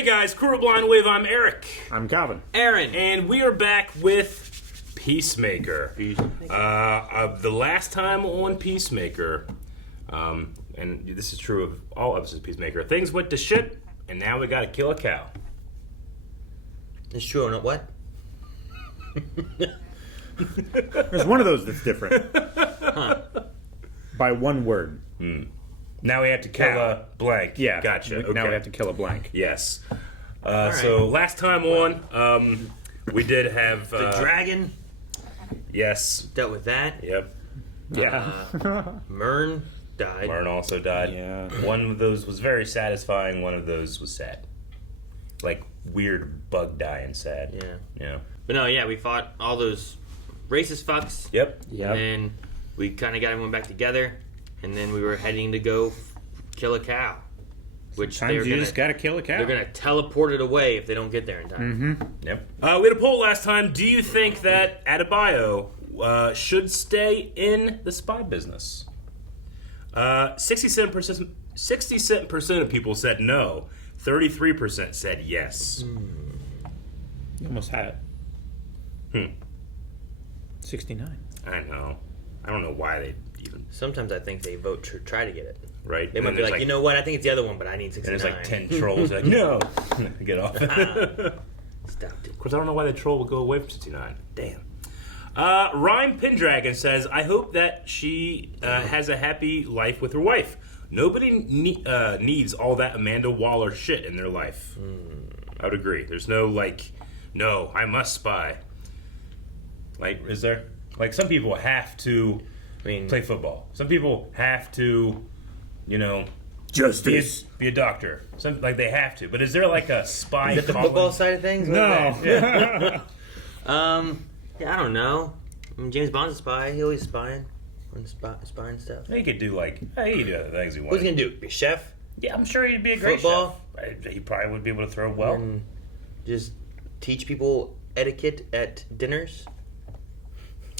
Hey guys, Crew of Blind Wave, I'm Eric. I'm Calvin. Aaron. And we are back with Peacemaker. The last time on Peacemaker, and this is true of all episodes of Peacemaker, things went to shit, and now we gotta kill a cow. It's true or not what? There's one of those that's different. By one word. Now we have to kill a blank. Yeah. Gotcha. Now Okay. we have to kill a blank. Yes. right. So last time on, we did have... The dragon Yes. dealt with that. Yep. Yeah. Mern died. Mern also died. Yeah. One of those was very satisfying. One of those was sad. Like weird bug dying sad. Yeah. Yeah. But no, yeah, we fought all those racist fucks. Yep. Yep. And then we kind of got everyone back together. And then we were heading to go kill a cow. Which Sometimes you just gotta kill a cow. They're going to teleport it away if they don't get there in time. Mm-hmm. Yep. We had a poll last time. Do you think that Adebayo should stay in the spy business? 67% of people said no. 33% said yes. You almost had it. 69. I know. I don't know why they even... Sometimes I think they vote to try to get it. Right? They And might be there's like, you know what, I think it's the other one, but I need And 69. there's like 10 trolls like, no! Get off. Stop it. Of course, I don't know why the troll would go away from 69. Damn. Rhyme Pendragon says, I hope that she has a happy life with her wife. Nobody needs all that Amanda Waller shit in their life. I would agree. There's no, like, no, I must spy. Like, is there? Like, some people have to play football. Some people have to, you know... Justice. Be a doctor. Like, they have to. But is there, like, a spy Is that the calling? football side of things? No. Yeah, I don't know. I mean, James Bond's a spy. He always spying. Spying stuff. He could do, like, he could do other things he What's wanted. he going to do? Be a chef? Yeah, I'm sure he'd be a great Football? chef. He probably would be able to throw well. And just teach people etiquette at dinners?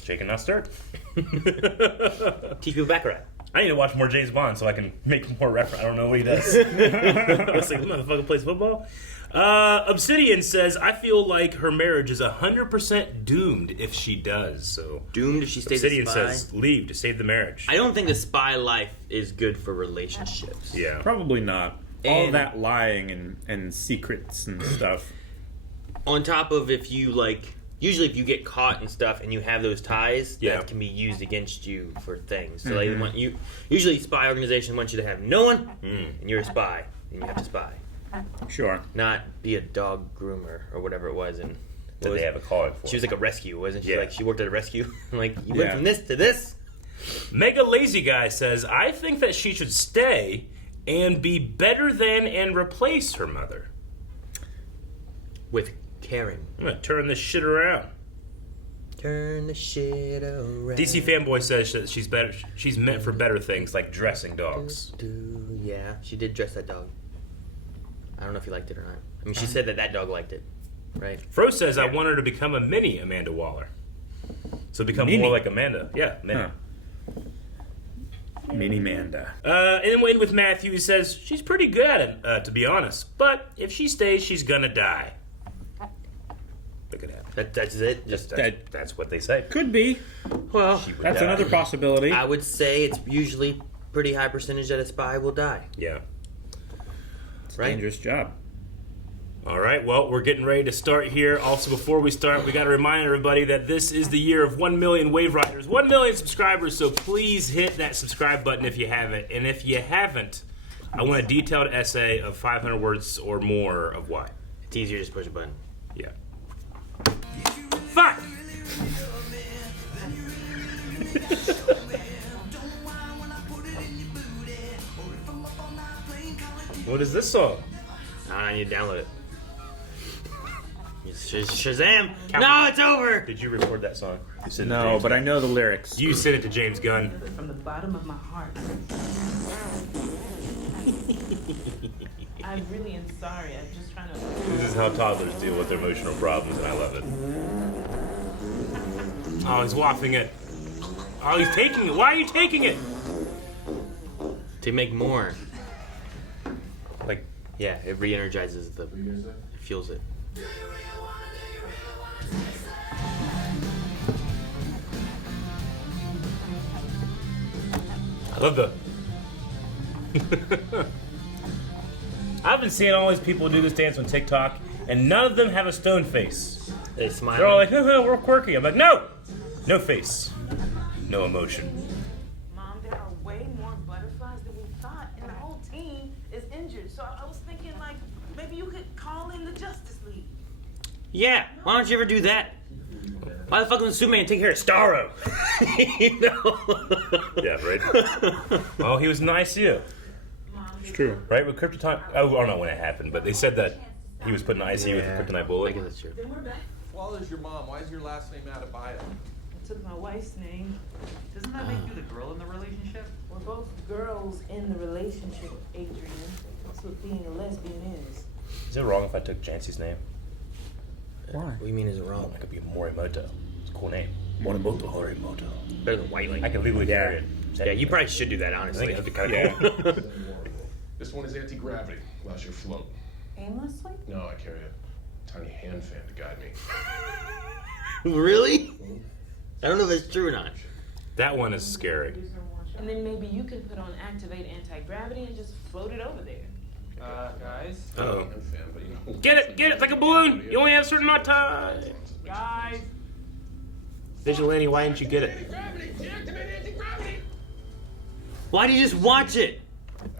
Shaken, not stirred. Teach people baccarat. I need to watch more James Bond so I can make more reference. I don't know what he does. It's like, motherfucker plays football? Obsidian says, I feel like her marriage is 100% doomed if she does. So Doomed if she stays Obsidian a spy? says, leave to save the marriage. I don't think the spy life is good for relationships. Yeah. Probably not. All And- that lying and secrets and stuff. On top of if you, like... Usually if you get caught and stuff and you have those ties, Yeah. that can be used against you for things. So like, usually spy organizations want you to have no one, and you're a spy, and you have to spy. Sure. Not be a dog groomer or whatever it was. And That they have a calling for. she was like a rescue, wasn't she? Yeah. Like she worked at a rescue. Like you went Yeah. from this to this. Mega Lazy Guy says, I think that she should stay and be better than and replace her mother. With caring. I'm going to turn this shit around. Turn the shit around. DC Fanboy says that she's better. She's meant for better things like dressing dogs. Yeah, she did dress that dog. I don't know if you liked it or not. I mean, she said that dog liked it, right? Fro says I want her to become a mini Amanda Waller. So become Mini? more like Amanda. Yeah, mini. Huh. Mini Manda. And then we end with Matthew. He says she's pretty good at it, to be honest. But if she stays, she's gonna die. Look at that. That's it. Just That's what they say. Could be. well, She would That's die. another possibility. I would say it's usually pretty high percentage that a spy will die. Yeah. Right? Dangerous job. All right, well, we're getting ready to start here. Also, before we start, we got to remind everybody that this is the year of 1 million Wave Riders, 1 million subscribers, so please hit that subscribe button if you haven't. And if you haven't, I want a detailed essay of 500 words or more of why. It's easier to just push a button. Yeah. Fuck! What is this song? I need to download it. Shazam! No, it's over! Did you record that song? You sent it to No, James but I Gunn. know the lyrics. You sent it to James Gunn. From the bottom of my heart. I really am sorry. I'm just trying to. This is how toddlers deal with their emotional problems, and I love it. Oh, he's wafting it. Oh, he's taking it. Why are you taking it? To make more. Like, Yeah, it re-energizes it fuels it. I love the. I've been seeing all these people do this dance on TikTok, and none of them have a stone face. They smile. They're all like, we're quirky. I'm like, no! No face. No emotion. Mom, there are way more butterflies than we thought, and the whole team is injured. So I was thinking, like, maybe you could call in the Justice League. Yeah, why don't you ever do that? Why the fuck doesn't Superman take care of Starro? You know? Yeah, right? Well, he was in the ICU. It's true. Right? With kryptonite. I don't know when it happened, but they said that he was put in the ICU with a kryptonite I bullet. guess that's true. Well, as your mom, why is your last name Adebayo? I took my wife's name. Doesn't that make you the girl in the relationship? We're both girls in the relationship, Adrian. That's what being a lesbian is. Is it wrong if I took Jancy's name? Why? What do you mean is it wrong? I could be Morimoto. It's a cool name. Morimoto Horimoto. Better than Whiteley. I can legally carry it. Yeah, you probably should do that, I honestly. think it'd be kind of cool. This one is anti-gravity. Allows you to float. Aimlessly? No, I carry a tiny hand fan to guide me. Really? I don't know if it's true or not. That one is scary. And then maybe you can put on activate anti-gravity and just float it over there. Guys? Uh-oh. Hand fan, but you know. Get it! It's like a balloon! You only have a certain amount of time! Guys! Vigilante, why didn't you get it? Gravity! Deactivate anti-gravity! Why do you just watch it?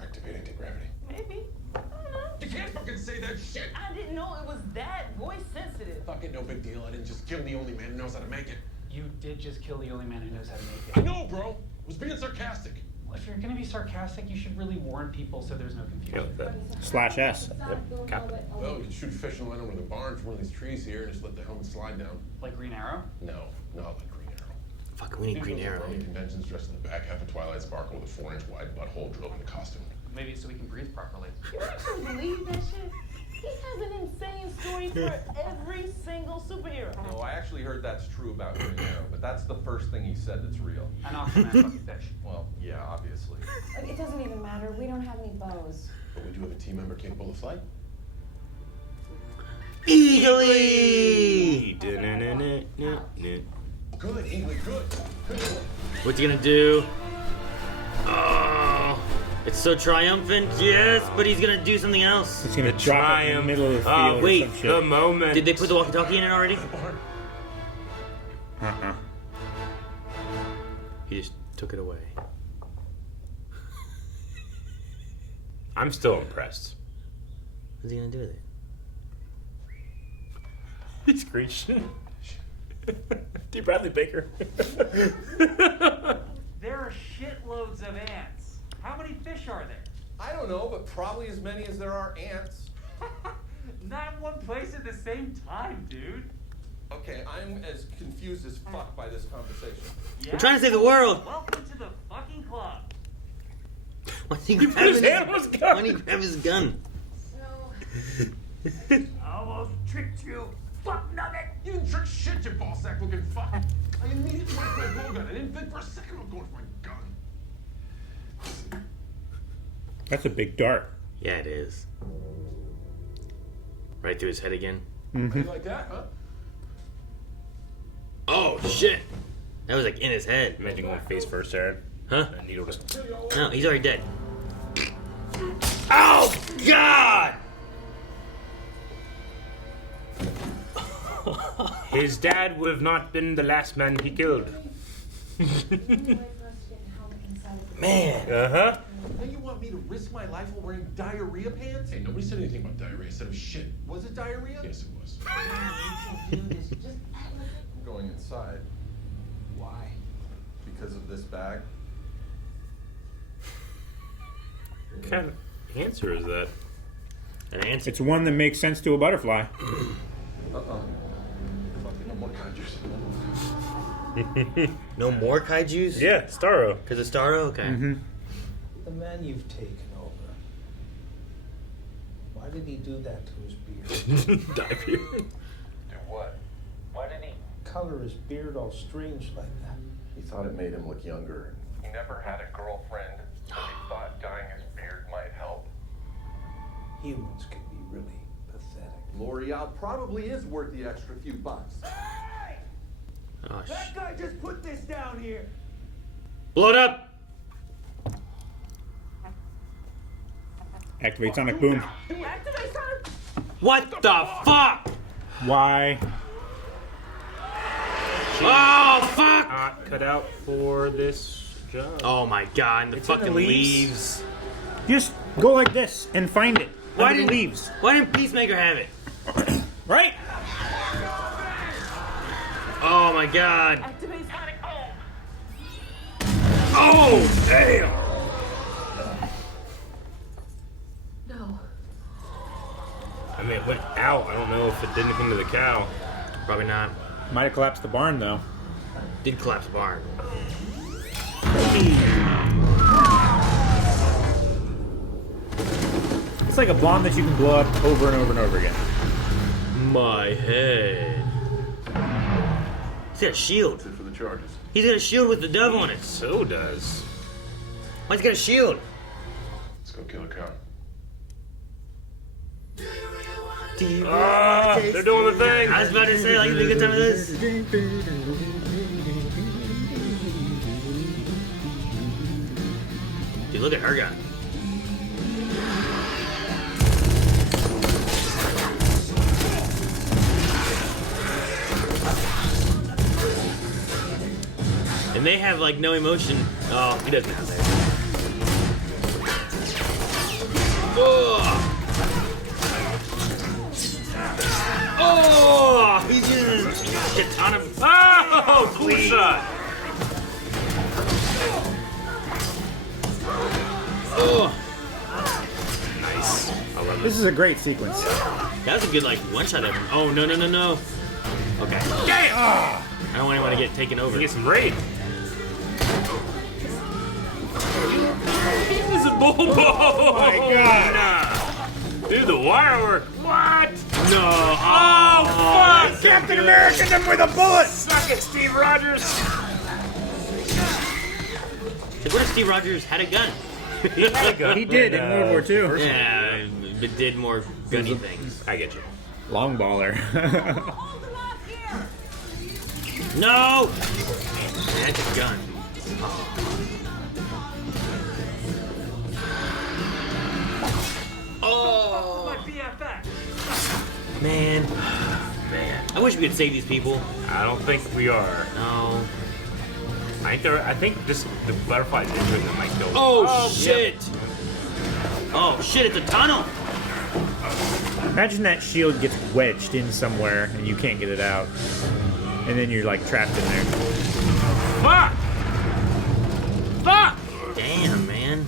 Activate anti-gravity. Maybe. I don't know. You can't fucking say that shit! I didn't know it was that voice sensitive. Fucking no big deal. I didn't just kill the only man who knows how to make it. You did just kill the only man who knows how to make I it. know, bro. I was being sarcastic. Well, if you're gonna be sarcastic, you should really warn people so there's no Yeah, confusion. that. /S. Yep. Cap. Well, we could shoot fish and land over the barn from one of these trees here and just let the helmet slide down. Like Green Arrow? No, not like Green Arrow. Fuck, we need Green Arrow. Army conventions dressed in the back half of Twilight Sparkle with a 4-inch wide butthole drilled in the costume. Maybe it's so we can breathe properly. You actually believe that shit? He has an insane story for every single superhero. No, I actually heard that's true about Green Arrow, but that's the first thing he said that's real. An Aquaman fucking fish. Well, yeah, obviously. Like, it doesn't even matter. We don't have any bows. But we do have a team member capable of flight. Eagly! Good, Eagly, good. Good. What's he gonna do? Oh, it's so triumphant, yes, but he's gonna do something else. It's gonna drop it in the middle of the field. or wait, some shit. The moment. Did they put the walkie-talkie in it already? Uh-uh. He just took it away. I'm still impressed. What's he gonna do with it? He's screeching. D. Bradley Baker. There are shitloads of ants. How many fish are there? I don't know, but probably as many as there are ants. Not in one place at the same time, dude. Okay, I'm as confused as fuck by this conversation. Yeah? We're trying to save the world. Welcome to the fucking club. Why did he He put his hand on his gun. Why did he grab his gun? I almost tricked you. Fuck nugget. You didn't trick shit, you ball sack looking fuck. I immediately went for my blowgun. I didn't think for a second about going for my gun. That's a big dart. Yeah, it is. Right through his head again. You like that, huh? Oh shit! That was like in his head. Imagine going face first, Aaron. Huh? And needle just. No, he's already dead. Oh God! His dad would have not been the last man he killed. Man. Uh-huh. Now you want me to risk my life while wearing diarrhea pants? Hey, nobody said anything about diarrhea. I said it was shit. Was it diarrhea? Yes, it was. I'm going inside. Why? Because of this bag. What kind of answer is that? An answer. It's one that makes sense to a butterfly. Fucking no more conjures. No more kaijus? Yeah, Starro. Because of Starro? Okay. Mm-hmm. The man you've taken over, why did he do that to his beard? Dive here. Do what? Why did he color his beard all strange like that? He thought it made him look younger. He never had a girlfriend, but he thought dyeing his beard might help. Humans can be really pathetic. L'Oreal probably is worth the extra few bucks. Oh, That guy just put this down here. Blow it up! Activate sonic boom. Activate sonic. What the fuck? Why? Oh, fuck! Not cut out for this job. Oh my god, and the It's in the fucking leaves. leaves. Just go like this and find it. Why Under the didn't leaves? Why didn't Peacemaker have it? Right? Oh my god. Activate sonic home. Oh, damn! No. I mean, it went out. I don't know if it did anything to the cow. Probably not. Might have collapsed the barn though. Did collapse the barn. It's like a bomb that you can blow up over and over and over again. My head. He's got a shield. That's it for the charges. He's got a shield with the dove on it. So does. Why's he got a shield? Let's go kill a cow. They're doing the thing. I was about to say, like, a good time of this. Dude, look at her guy. And they have, like, no emotion. Oh, he doesn't have that. Oh! Oh! He just a ton of. Oh, cool shot. Oh! Nice. I love This is a great sequence. That was a good, like, one shot of him. Oh, no, no, no, no. Okay. Damn! I don't want anyone to get taken over. Get some raid. This is a bull. Oh my God. Nah. Dude, the wire work. What? No. Oh, fuck! Captain America them with a bullet! Suck it, Steve Rogers. What if Steve Rogers had a gun? He had a gun. He did in World War II. Yeah, but did more gunny things. I get you. Long baller. No! That's a gun. Oh! My BFX. Man. Man. I wish we could save these people. I don't think we are. No. I think just the butterflies injuring them might kill them. Oh, shit! Oh, shit, it's a tunnel! Imagine that shield gets wedged in somewhere and you can't get it out. And then you're like trapped in there. Fuck! Fuck! Damn, man.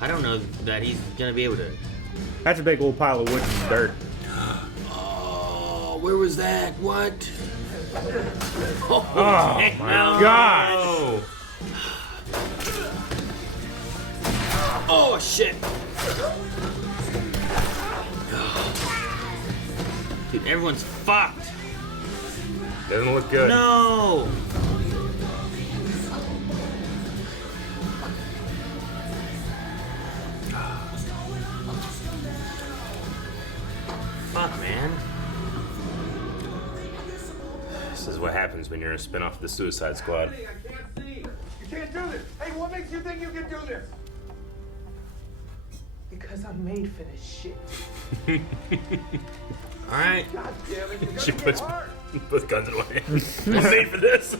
I don't know that he's gonna be able to. That's a big old pile of wood and dirt. Oh, where was that? What? Oh my gosh! Oh. Oh, shit! Dude, everyone's fucked. Doesn't look good. No! Fuck, man. This is what happens when you're a spin-off of the Suicide Squad. I can't see. You can't do this. Hey, what makes you think you can do this? Because I'm made for this shit. Alright. God damn it, you're She gonna puts get hurt. both guns away. I'm made for this.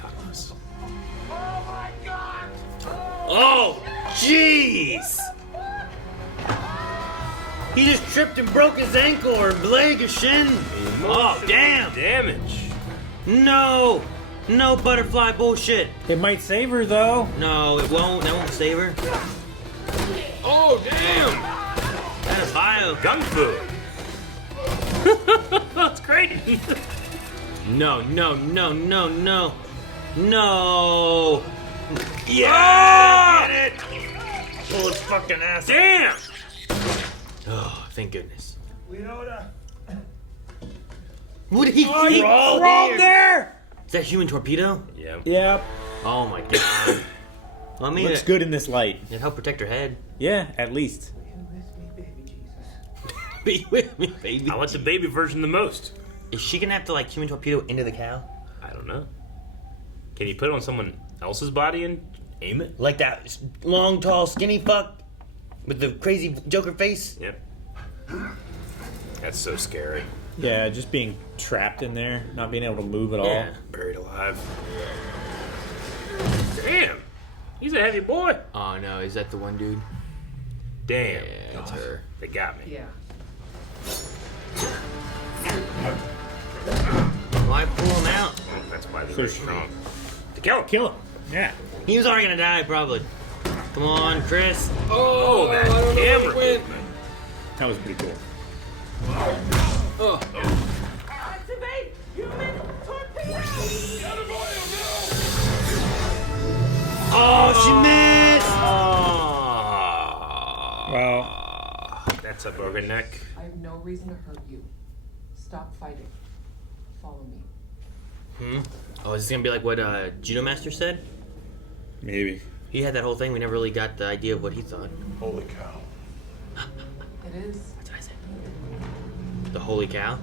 Topless. Oh my God! Oh, jeez! He just tripped and broke his ankle or leg or shin. Oh, damn! Damage. No! No butterfly bullshit. It might save her though. No, it won't. That won't save her. Oh, damn! Adebayo. Gun fu. That's great. No, no, no, no, no. No! Yeah! Get it! Pull his fucking ass. Damn! Oh, thank goodness. Leota. What did he He crawl crawled there! Is that human torpedo? Yeah. Yep. Oh my god. Well, I mean, Looks good in this light. It helped protect her head. Yeah, at least. Be with me, baby. I like the baby version the most. Is she gonna have to like human torpedo into the cow? I don't know. Can you put it on someone else's body and aim it? Like that long, tall, skinny fuck with the crazy Joker face? Yep. That's so scary. Yeah, just being trapped in there, not being able to move at all. Yeah. Buried alive. Damn! He's a heavy boy. Oh no, is that the one dude? Damn. Yeah, that's her. They got me. Yeah. Why pull him out? That's why they're very strong. To kill him. Kill him. Yeah. He was already gonna die, probably. Come on, Chris. Oh, that camera. That was pretty cool. Oh. Activate human torpedo! Oh, she missed! Well, That's a broken neck. I have no reason to hurt you. Stop fighting. Follow me. Oh, is this gonna be like what Judo Master said? maybe. He had that whole thing. We never really got the idea of what he thought. Holy cow. It is. That's what I said. The holy cow.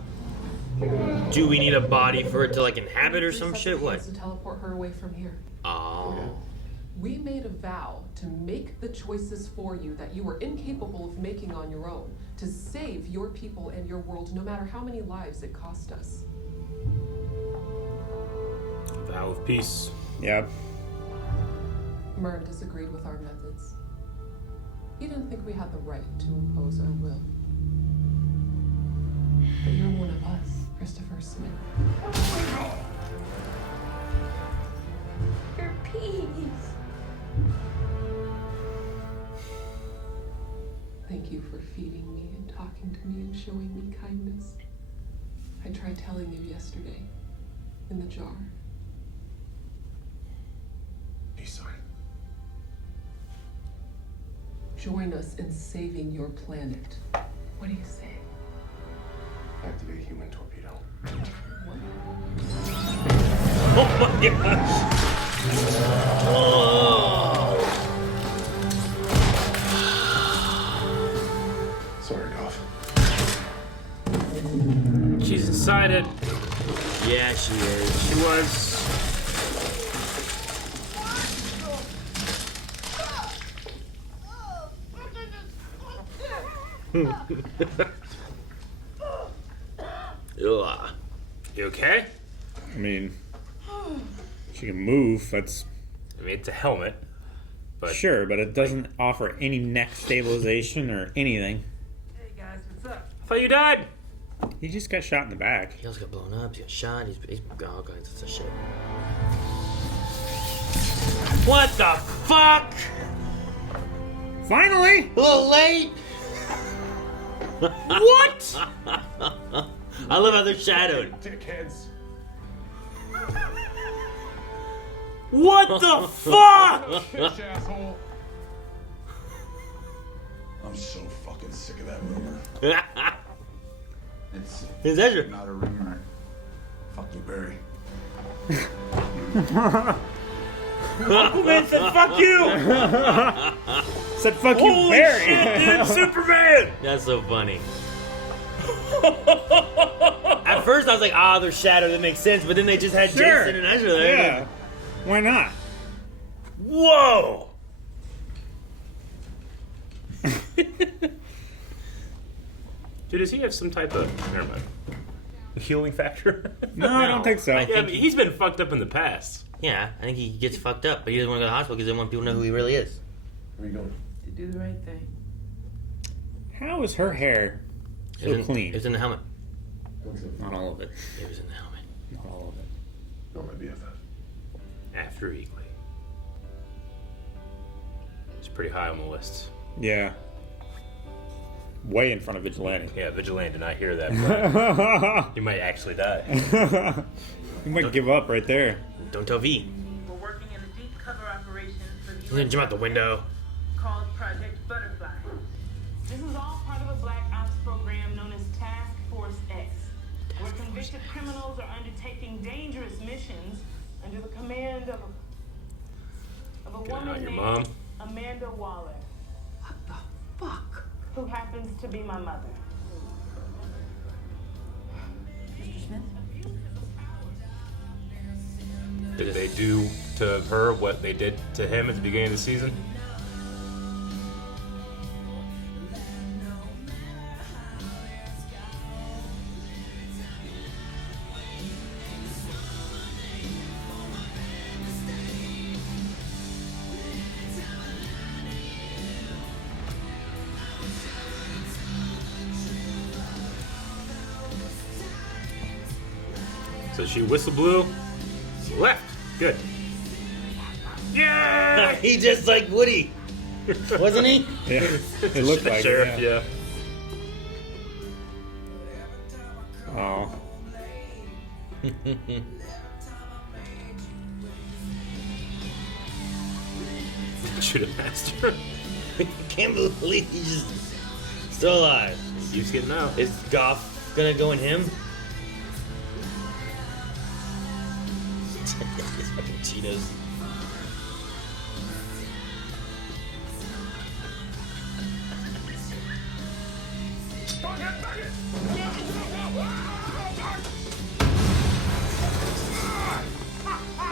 Do we need a body for it to like inhabit or some shit? What? To teleport her away from here. Oh. We made a vow to make the choices for you that you were incapable of making on your own, to save your people and your world, no matter how many lives it cost us. Vow of peace. Yeah. Myrn disagreed with our methods. He didn't think we had the right to impose our will. But you're one of us, Christopher Smith. Your peace. Thank you for feeding me and talking to me and showing me kindness. I tried telling you yesterday, in the jar. Peace sign. Join us in saving your planet. What do you say? Activate human torpedo. What? Oh my gosh. Sorry, Goff. She's inside it. Yeah, she is. She was. Ugh. You okay? I mean, she can move. That's I mean, it's a helmet. But sure, but it doesn't offer any neck stabilization or anything. Hey guys, what's up? I thought you died. He just got shot in the back. He also got blown up. He got shot. He's all kinds of shit. What the fuck? Finally! A little late. What? I love how they're shadowed. Dickheads. What the fuck? Fish asshole. I'm so fucking sick of that rumor. It's Is that your? not a rumor. Fuck you, Barry. Aquaman said fuck you. Said fuck you, Holy Barry. shit, dude, Superman. That's so funny. At first I was like, they're shadowed. That makes sense. But then they just had Sure. Jason and Ezra there. Yeah. Why not? Whoa. Dude, does he have some type of never mind. Healing factor? No, I don't think so. Yeah, I mean, he's been fucked up in the past. Yeah, I think he gets fucked up, but he doesn't want to go to the hospital because he doesn't want people to know who he really is. Where you going? To do the right thing. How is her hair It was so in- clean? It was in the helmet. Not all of it. It was in the helmet. Not all of it. You're my BFF. After Eagly. It's pretty high on the list. Yeah. Way in front of Vigilante. Yeah, Vigilante did not hear that. You might actually die. You might give up right there. Don't tell V. We're working in a deep cover operation for the He's gonna jump out the window. called Project Butterfly. This is all part of a Black Ops program known as Task Force X, where convicted criminals are undertaking dangerous missions under the command of of a Not woman your named mom. Amanda Waller. What the fuck? Who happens to be my mother. Mr. Smith? Did they do to her what they did to him at the beginning of the season? So she whistle blew, left. Good. Yeah! He just like Woody, wasn't he? Yeah, it looked The like sheriff, it. yeah. Oh, Shoot a master. Can't believe he's just still alive. Keeps getting out. Is Goff gonna go in him? These fucking Cheetos.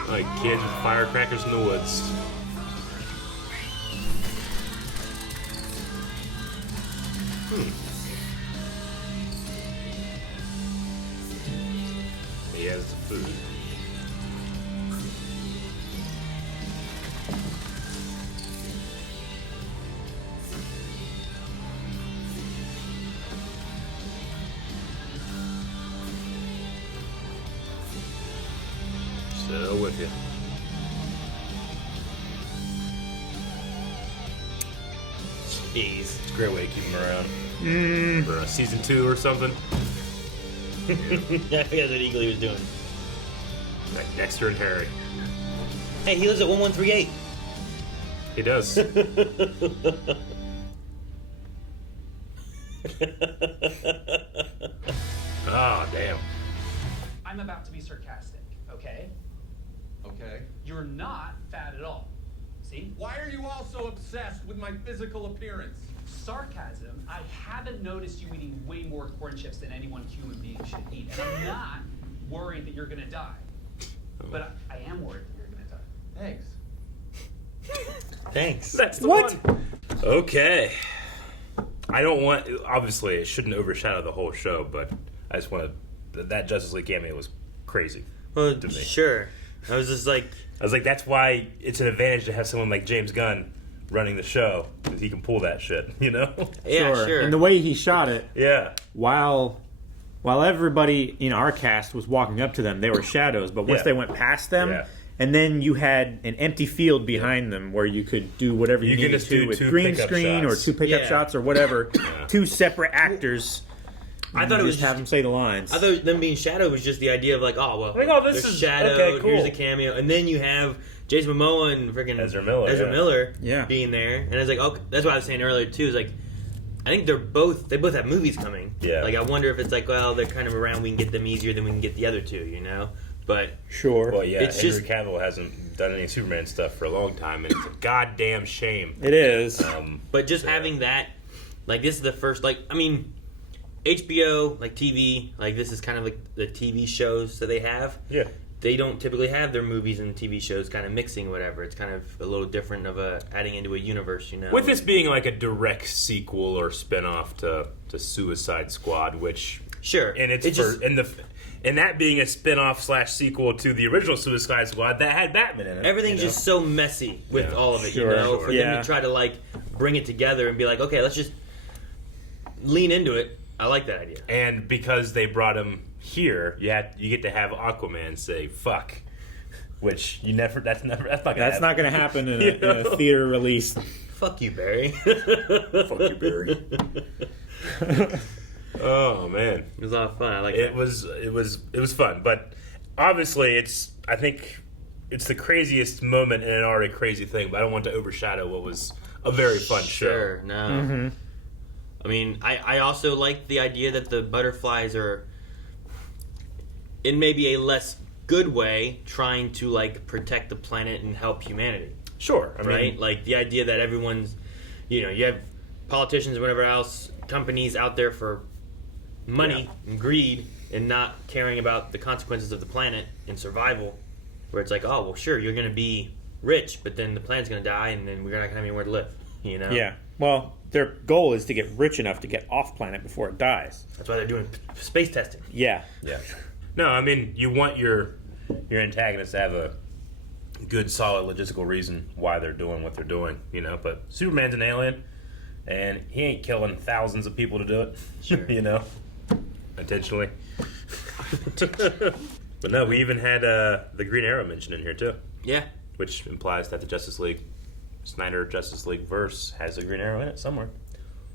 Like kids with firecrackers in the woods. He has the food. Still with you. Jeez. It's a great way to keep him around. For season 2 or something. I forgot what Eagle was doing. Like Dexter and Harry. Hey, he lives at 1138. He does. Oh, damn. I'm about to be sarcastic, okay? Okay. You're not fat at all. See? Why are you all so obsessed with my physical appearance? Sarcasm, I haven't noticed you eating way more corn chips than any one human being should eat. And I'm not worried that you're gonna die. But I am worried that you're gonna die. Thanks. Thanks. That's the What? one. Okay. I don't want. Obviously, it shouldn't overshadow the whole show, but I just want to. That Justice League cameo was crazy. Well, to me. sure. I was just like, I was like, that's why it's an advantage to have someone like James Gunn running the show, because he can pull that shit, you know? yeah, sure. And the way he shot it, Yeah. while everybody in our cast was walking up to them, they were shadows. But once Yeah. they went past them, Yeah. and then you had an empty field behind them where you could do whatever you You can needed just to do with 2 green pickup screen shots. or 2 pickup Yeah. shots or whatever. Yeah. 2 separate actors. I thought it was just have them say the lines. I thought them being Shadow was just the idea of like, oh well, Like, oh, this they're is- Shadow. okay, cool. Here's a cameo, and then you have Jason Momoa and freaking Ezra Miller, yeah. Yeah. being there, and I was like, oh, that's what I was saying earlier too. Is like, I think they both have movies coming. Yeah. Like I wonder if it's like, well, they're kind of around. We can get them easier than we can get the other two, you know. But Sure. Well, yeah, It's Henry just- Cavill hasn't done any Superman stuff for a long time, and it's a goddamn shame. It is. But just Yeah. having that, like, this is the first, like, I mean, HBO, like TV, like, this is kind of like the TV shows that they have. Yeah. They don't typically have their movies and TV shows kind of mixing whatever. It's kind of a little different of adding into a universe, you know. With this being like a direct sequel or spin-off to Suicide Squad, which Sure. and it's just, and that being a spin-off / sequel to the original Suicide Squad that had Batman in it. everything's you know? just so messy with Yeah. all of it, Sure, you know. sure. For them Yeah. to try to, like, bring it together and be like, okay, let's just lean into it. I like that idea. And because they brought him here, you get to have Aquaman say "fuck," which that's not gonna That's not going to happen in You know? a theater release. Fuck you, Barry. Fuck you, Barry. Oh man, It was a lot of fun. I like it that. was fun, but obviously I think it's the craziest moment in an already crazy thing. But I don't want to overshadow what was a very fun Sure, show. no. Mm-hmm. I mean, I also like the idea that the butterflies are, in maybe a less good way, trying to, like, protect the planet and help humanity. Sure. I mean, right? Like the idea that everyone's, you have politicians and whatever else, companies out there for money and greed and not caring about the consequences of the planet and survival, where it's like, oh, well, sure, you're going to be rich, but then the planet's going to die and then we're not going to have anywhere to live, Yeah. Well, their goal is to get rich enough to get off planet before it dies. That's why they're doing space testing. Yeah. Yeah. No, I mean, you want your antagonist to have a good, solid logistical reason why they're doing what they're doing, But Superman's an alien, and he ain't killing thousands of people to do it, Sure. Intentionally. But no, we even had the Green Arrow mentioned in here, too. Yeah. Which implies that the Justice League, Snyder Justice League verse has a Green Arrow in it somewhere.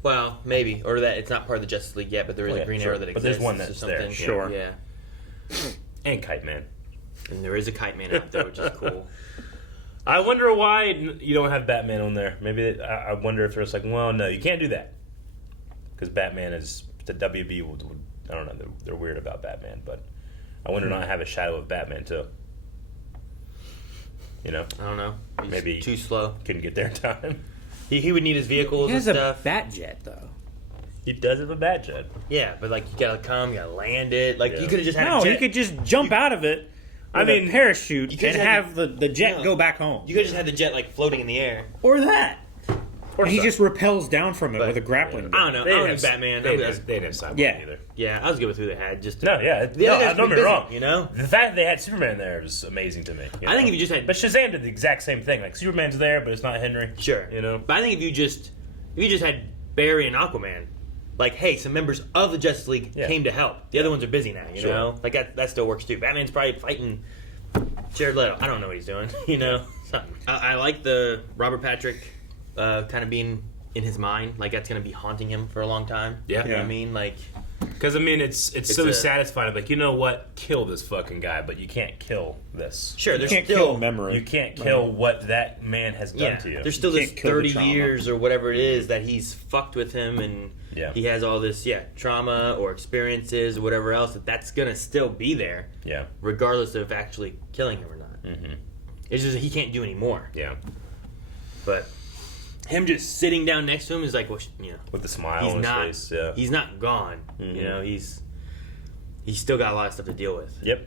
Well, maybe. Or that it's not part of the Justice League yet, but there is a Green Arrow that exists. But there's one that's or something. there. Sure. Yeah. And Kite Man. And there is a Kite Man out there, which is cool. I wonder why you don't have Batman on there. Maybe I wonder if there's like, well, no, you can't do that. Because Batman is, the WB, I don't know, they're weird about Batman, but I wonder not have a shadow of Batman too. I don't know. He's Maybe too slow. Couldn't get there in time. He would need his vehicles He has and a stuff. bat jet, though. He does have a bat jet. Yeah, but like you gotta come, you gotta land it. Like Yeah. you could have just had No, a jet. you could just jump out of it with a parachute you could and just have the jet No. go back home. You could have just had the jet like floating in the air. Or that. Or And he so. just repels down from it But- with a grappling I gun. don't know. They I didn't don't have think Batman. They didn't have Cyborg Yeah. either. Yeah, I was good with who they had. Just No, yeah. The other guys Don't were get me busy, wrong. The fact that they had Superman there was amazing to me. I think if you just had- But Shazam did the exact same thing. Like, Superman's there, but it's not Henry. Sure. But I think if you just had Barry and Aquaman, like, hey, some members of the Justice League came to help. The other ones are busy now, you Sure. know? Like that still works too. Batman's probably fighting Jared Leto. I don't know what he's doing, So, I like the Robert Patrick kind of being in his mind. Like that's gonna be haunting him for a long time. Yeah. You know what I mean? Like Because, I mean, it's so a- satisfying. Like, you know what? Kill this fucking guy, but you can't kill this. sure, You there's can't still kill memory. You can't kill what that man has done yeah, to you. there's still You this can't kill the 30 trauma. years or whatever it is that he's fucked with him and Yeah. he has all this trauma or experiences or whatever else that's gonna still be there Yeah. regardless of actually killing him or not. Mm-hmm. It's just that he can't do anymore. Yeah. But him just sitting down next to him is like, well, With the smile he's on his not face. Yeah. he's not gone. Mhm. He's still got a lot of stuff to deal with. Yep.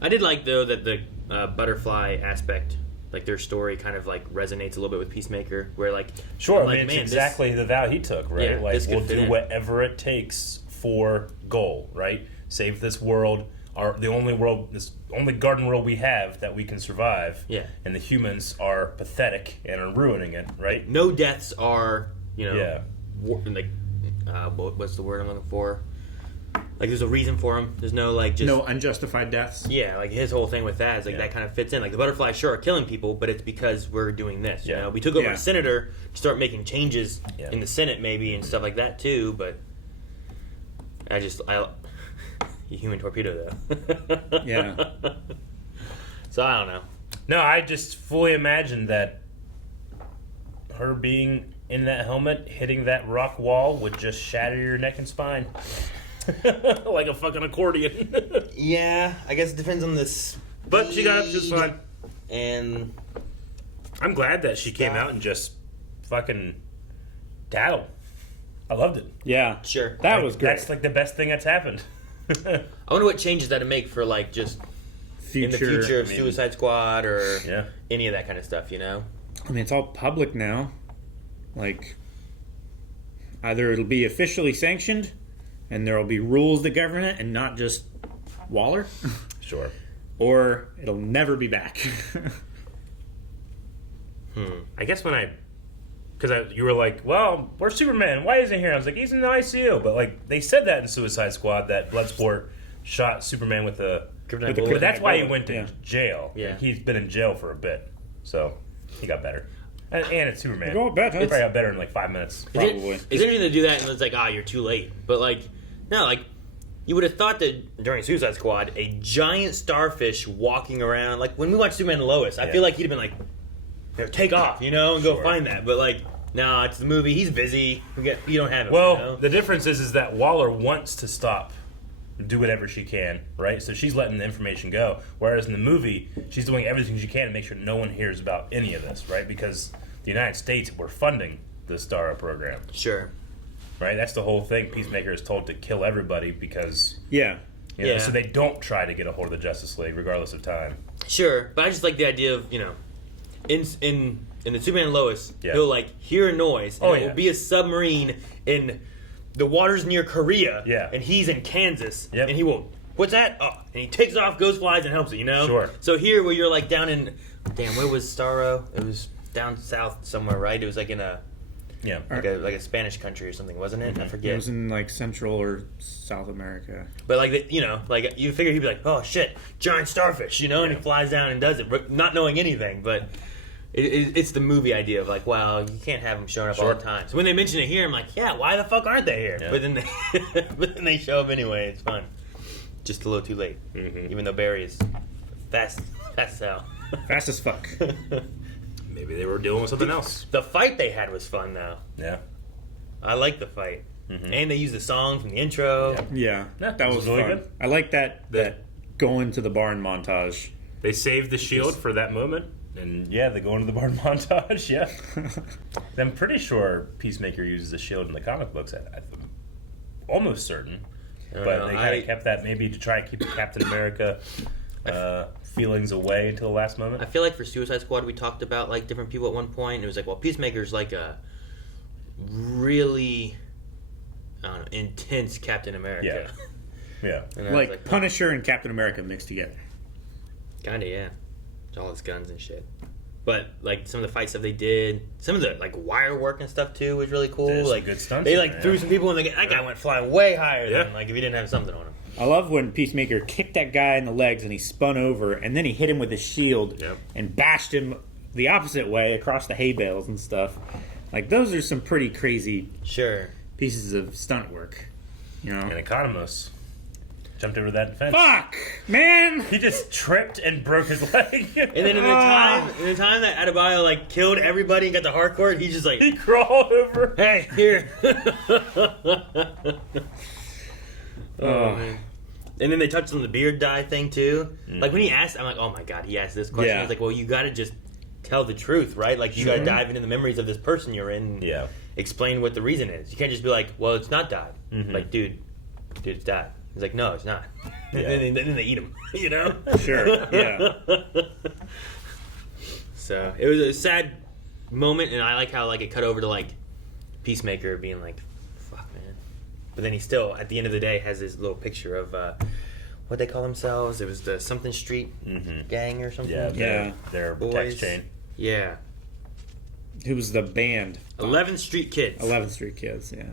I did like though that the butterfly aspect, like their story, kind of like resonates a little bit with Peacemaker, where like Sure, I'm like, I mean, it's man, this- exactly the vow he took, right? Yeah, like, this could we'll fit do in. whatever it takes for goal, right? Save this world, the only garden world we have that we can survive. Yeah. And the humans are pathetic and are ruining it, right? no deaths are Yeah. what's the word I'm looking for? Like there's a reason for him. There's no like just No unjustified deaths. yeah, like his whole thing with that is like Yeah. that kind of fits in. Like the butterflies sure are killing people, but it's because we're doing this. You Yeah. know, we took over Yeah. a senator to start making changes Yeah. in the Senate maybe and stuff like that too. But I you human torpedo though. Yeah. So I don't know. No, I just fully imagined that her being in that helmet, hitting that rock wall, would just shatter your neck and spine. Like a fucking accordion. Yeah, I guess it depends on this. But she got up just fine. And I'm glad that she came out and just fucking tattled. I loved it. Yeah. sure. That was great. That's like the best thing that's happened. I wonder what changes that would make for like just in the future of I mean, Suicide Squad or Yeah. any of that kind of stuff, you know? I mean, it's all public now. Like, either it'll be officially sanctioned, and there will be rules that govern it, and not just Waller, Sure. or it'll never be back. I guess because you were like, well, where's Superman? Why isn't he here? I was like, he's in the ICU. But like they said that in Suicide Squad that Bloodsport shot Superman with a. Kryptonite But bullet. that's why he bullet, went to yeah. jail. Yeah. He's been in jail for a bit, so he got better. And it's Superman. Go better. He probably got better in like 5 minutes. Probably. It's interesting to do that, and it's like, you're too late. But like, no, like you would have thought that during Suicide Squad, a giant starfish walking around, like when we watched Superman and Lois, I Yeah. feel like he'd have been like, take off, and go Sure. find that. But like, no, it's the movie. He's busy. You don't have him. Well, you know? the difference is that Waller wants to stop do whatever she can, right? So she's letting the information go. Whereas in the movie, she's doing everything she can to make sure no one hears about any of this, right? Because the United States were funding the Starro program. Sure. Right? That's the whole thing. Peacemaker is told to kill everybody because... Yeah. You know, Yeah. so they don't try to get a hold of the Justice League, regardless of time. Sure, but I just like the idea of, in the Superman and Lois, Yeah. he'll like hear a noise, and Oh, it yeah. will be a submarine in the waters near Korea, Yeah. and he's in Kansas, Yep. and he will, what's that? Oh, and he takes off, goes, flies, and helps it, Sure. So here, where you're like down in, where was Starro? It was down south somewhere, right? It was like in a Yeah. like a Spanish country or something, wasn't it? I It forget. was in like Central or South America. But like like you figure he'd be like, oh shit, giant starfish, and Yeah. he flies down and does it, not knowing anything. But it's the movie idea of like, wow, you can't have them showing up all Sure. the time. So when they mention it here, I'm like, yeah, why the fuck aren't they here? Yeah. But then they show up anyway. It's fun. Just a little too late, even though Barry is fast as hell. Fast as fuck. Maybe they were dealing with something else. The fight they had was fun though. Yeah. I like the fight, and they used the song from the intro. Yeah, Yeah, that was really fun. good. I like that going to the barn montage. They saved the shield for that moment. And yeah, they go into the barn montage, yeah. I'm pretty sure Peacemaker uses the shield in the comic books. I'm almost certain. don't But know. they kind of kept that maybe to try and keep Captain America feelings away until the last moment. I feel like for Suicide Squad, we talked about like different people at one point. It was like, well, Peacemaker's like a really intense Captain America. Yeah. And I was Like Punisher and Captain America mixed together. Kinda, yeah. All his guns and shit. But like some of the fight stuff they did, some of the like wire work and stuff too was really cool. There's some like good stunts they in like there, threw yeah. some people and that guy went flying way higher Yeah. than like if he didn't have something on him. I love when Peacemaker kicked that guy in the legs and he spun over and then he hit him with his shield Yep. and bashed him the opposite way across the hay bales and stuff. Like those are some pretty crazy Sure. pieces of stunt work. You know? And Economos jumped over that fence. Fuck, man! He just tripped and broke his leg. And then in the time that Adebayo like killed everybody and got the hardcore, he's just like, he crawled over. hey, here. Oh, man. And then they touched on the beard dye thing too. Like when he asked, I'm like, oh my god, he asked this question. Yeah. I was like, well, you got to just tell the truth, right? Like you got to dive into the memories of this person you're in. And Yeah. explain what the reason is. You can't just be like, well, it's not dyed. Like, dude, it's dyed. He's like, no, it's not. Yeah. And then they eat him, you know? Sure, yeah. So it was a sad moment, and I like how like it cut over to like Peacemaker being like, fuck, man. But then he still, at the end of the day, has this little picture of what they call themselves. It was the something street gang or something. Yeah. Yeah. Their Boys. text chain. Yeah. It was the band. 11th Street Kids. 11th Street Kids, yeah.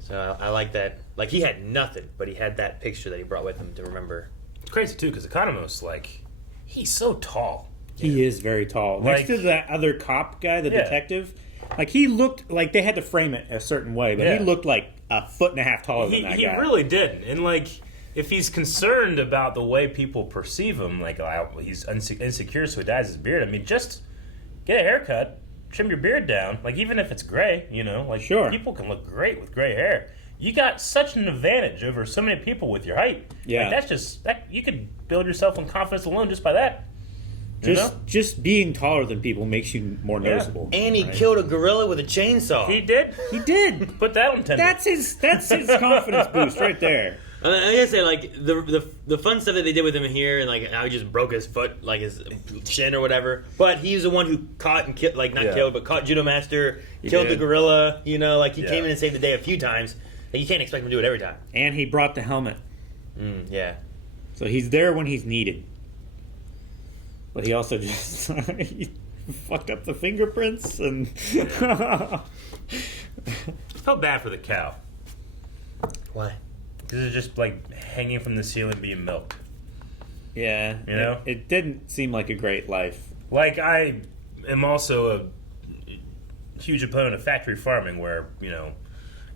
So I like that. Like he had nothing, but he had that picture that he brought with him to remember. It's crazy too, because Economos, like, he's so tall. He is very tall. Like- Next to that other cop guy, the Yeah. detective, like he looked like they had to frame it a certain way, but Yeah. he looked like a foot and a half taller than that He guy. really did. And, like, if he's concerned about the way people perceive him, like, he's insecure so he dyes his beard, I mean, just get a haircut, trim your beard down. Like, even if it's gray, you know, like, Sure. people can look great with gray hair. You got such an advantage over so many people with your height. Yeah. Like, that's just, you could build yourself on confidence alone just by that. You know? Just being taller than people makes you more Yeah. noticeable. And he killed a gorilla with a chainsaw. He did. He did. Put that on Tinder. That's his confidence boost right there. I gotta say, like the fun stuff that they did with him here, and like how he just broke his foot, like his shin or whatever. But he's the one who caught and killed, like not Yeah. killed, but caught Judo Master, He killed did. the gorilla. You know, like he Yeah. came in and saved the day a few times. Like you can't expect him to do it every time. And he brought the helmet. Yeah. So he's there when he's needed. But he also just he fucked up the fingerprints and felt bad for the cow. Why? Because it's just like hanging from the ceiling being milked. yeah, You know? it didn't seem like a great life. Like, I am also a huge opponent of factory farming where, you know,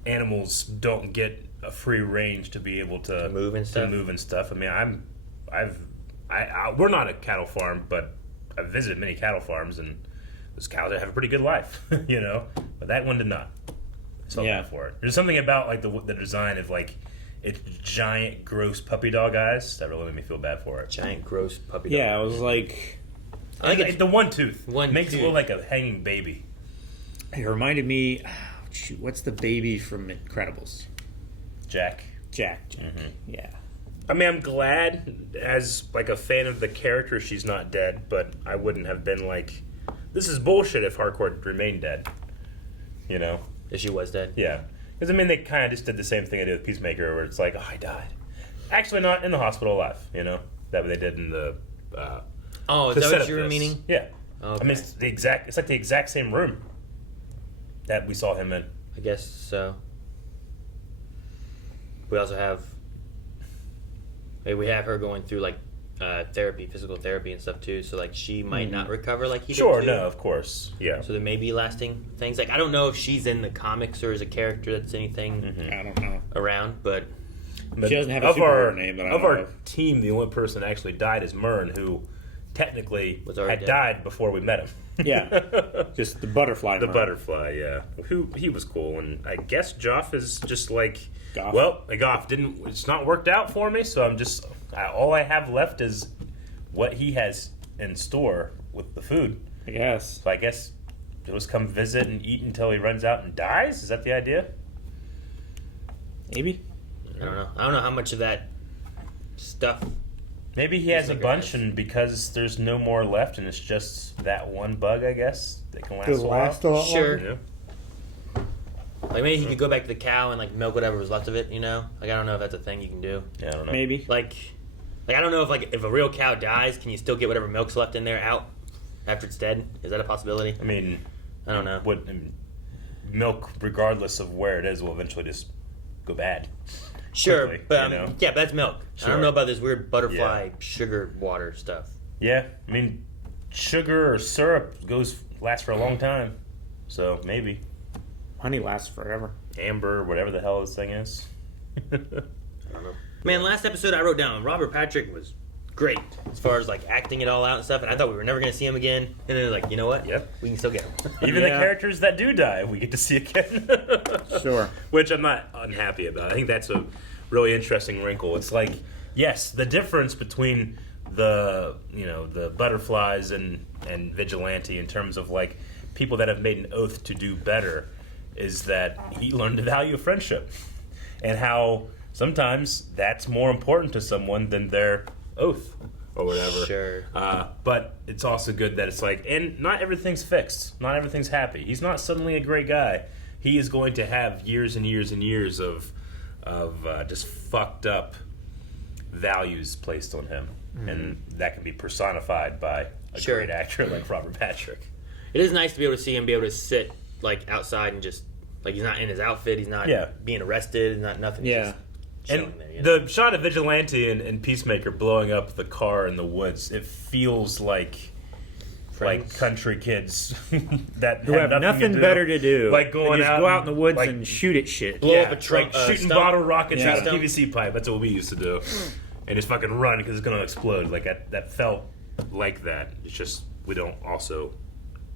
animals don't get a free range to be able to move and stuff. I mean, we're not a cattle farm, but I've visited many cattle farms, and those cows have a pretty good life, you know? But that one did not. So Yeah. bad for it. There's something about, like, the design of, like, its giant, gross puppy dog eyes. That really made me feel bad for it. Giant, gross puppy dog. Yeah, it was like... I like it. The one tooth. One makes tooth. it look like a hanging baby. It reminded me... shoot, what's the baby from Incredibles? Jack. Jack. Yeah. I mean, I'm glad, as like a fan of the character, she's not dead, but I wouldn't have been like, this is bullshit if Harcourt remained dead. You know? If she was dead. Yeah. Because, I mean, they kind of just did the same thing I did with Peacemaker, where it's like, oh, I died. Actually, not in the hospital alive, you know? That what they did in the... Oh, is the that what setup you were this. meaning? Yeah. Okay. I mean, it's like the exact same room that we saw him in. I guess so. We also have... we have her going through, like, therapy, physical therapy and stuff, too. So, like, she might not recover like he Sure, did, too. no, of course. Yeah. So there may be lasting things. Like, I don't know if she's in the comics or is a character that's anything I don't know. around, but... But She doesn't have a of our, superhero name that I of know our of. team, the only person that actually died is Myrn, who technically Was already had dead. died before we met him. Yeah. Just the butterfly. The man. butterfly, yeah. Who he was cool, and I guess Joff is just like, Goff. well, Goff didn't. It's not worked out for me, so I'm just all I have left is what he has in store with the food. I guess. So I guess just come visit and eat until he runs out and dies. Is that the idea? Maybe. I don't know. I don't know how much of that stuff... Maybe he has a Peacemaker bunch, has. and because there's no more left, and it's just that one bug, I guess that can last Could a while. last a lot Sure. Yeah. Like, maybe he could go back to the cow and, like, milk whatever was left of it, you know? Like, I don't know if that's a thing you can do. Yeah, I don't know. Maybe. Like I don't know if, like, if a real cow dies, can you still get whatever milk's left in there out after it's dead? Is that a possibility? I mean, I don't know. Milk, regardless of where it is, will eventually just go bad. Sure, quickly, but you know? yeah, but that's milk. I Sure. don't know about this weird butterfly Yeah. sugar water stuff. Yeah, I mean, sugar or syrup lasts for a long time, so maybe Honey lasts forever. amber, whatever the hell this thing is. I don't know. Man, last episode I wrote down Robert Patrick was great as far as like acting it all out and stuff, and I thought we were never going to see him again. And then like, you know what? Yep. We can still get him. Even the Yeah. characters that do die, we get to see again. Sure. Which I'm not unhappy about. I think that's a really interesting wrinkle. It's like, yes, the difference between the butterflies and Vigilante in terms of like people that have made an oath to do better is that he learned the value of friendship and how sometimes that's more important to someone than their oath or whatever. Sure. But it's also good that it's like, and not everything's fixed. Not everything's happy. He's not suddenly a great guy. He is going to have years and years and years of just fucked up values placed on him. And that can be personified by a Sure. great actor like Robert Patrick. It is nice to be able to see him be able to sit like outside and just like he's not in his outfit, he's not Yeah. being arrested, he's not nothing. He's Yeah. just And chilling there, you know? the shot of Vigilante and Peacemaker blowing up the car in the woods, it feels like Friends. country kids that Who have nothing to do. better to do. Like than going just out go out in the woods like, and shoot at shit. Blow up a like shooting stump. bottle rockets Yeah. out of Stump. PVC pipe. That's what we used to do. And just fucking run because it's going to explode. Like that felt like that. It's just we don't also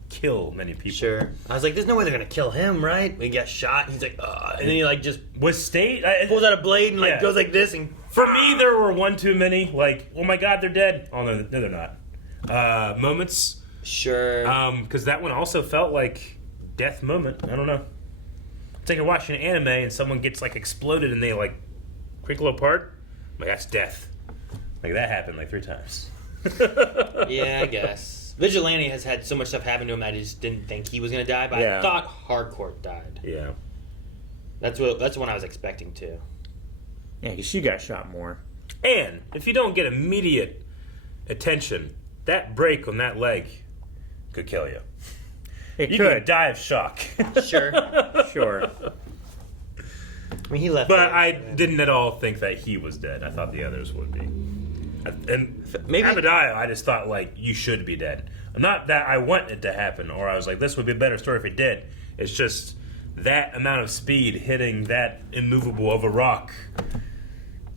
kill many people. Sure. I was like, there's no way they're gonna kill him, right? He got shot. And he's like, and then he like just Was State pulls out a blade and like Yeah. goes like this and For me, there were one too many. Like, oh my god, they're dead. Oh no, they're not. Moments. Sure. Because that one also felt like death moment. I don't know. It's like you're watching an anime and someone gets like exploded and they like crinkle apart. Like that's death. Like that happened like 3 times. Yeah, I guess. Vigilante has had so much stuff happen to him that I just didn't think he was gonna die, but Yeah. I thought Harcourt died. Yeah. That's what I was expecting to. Yeah, because she got shot more. And if you don't get immediate attention, that break on that leg could kill you. It You could. could die of shock. Sure. Sure. I mean, he left. But there, I so- didn't at all think that he was dead. I thought the others would be. And Maybe- Adebayo, I just thought, like, you should be dead. Not that I want it to happen, or I was like, this would be a better story if he did. It's just that amount of speed hitting that immovable of a rock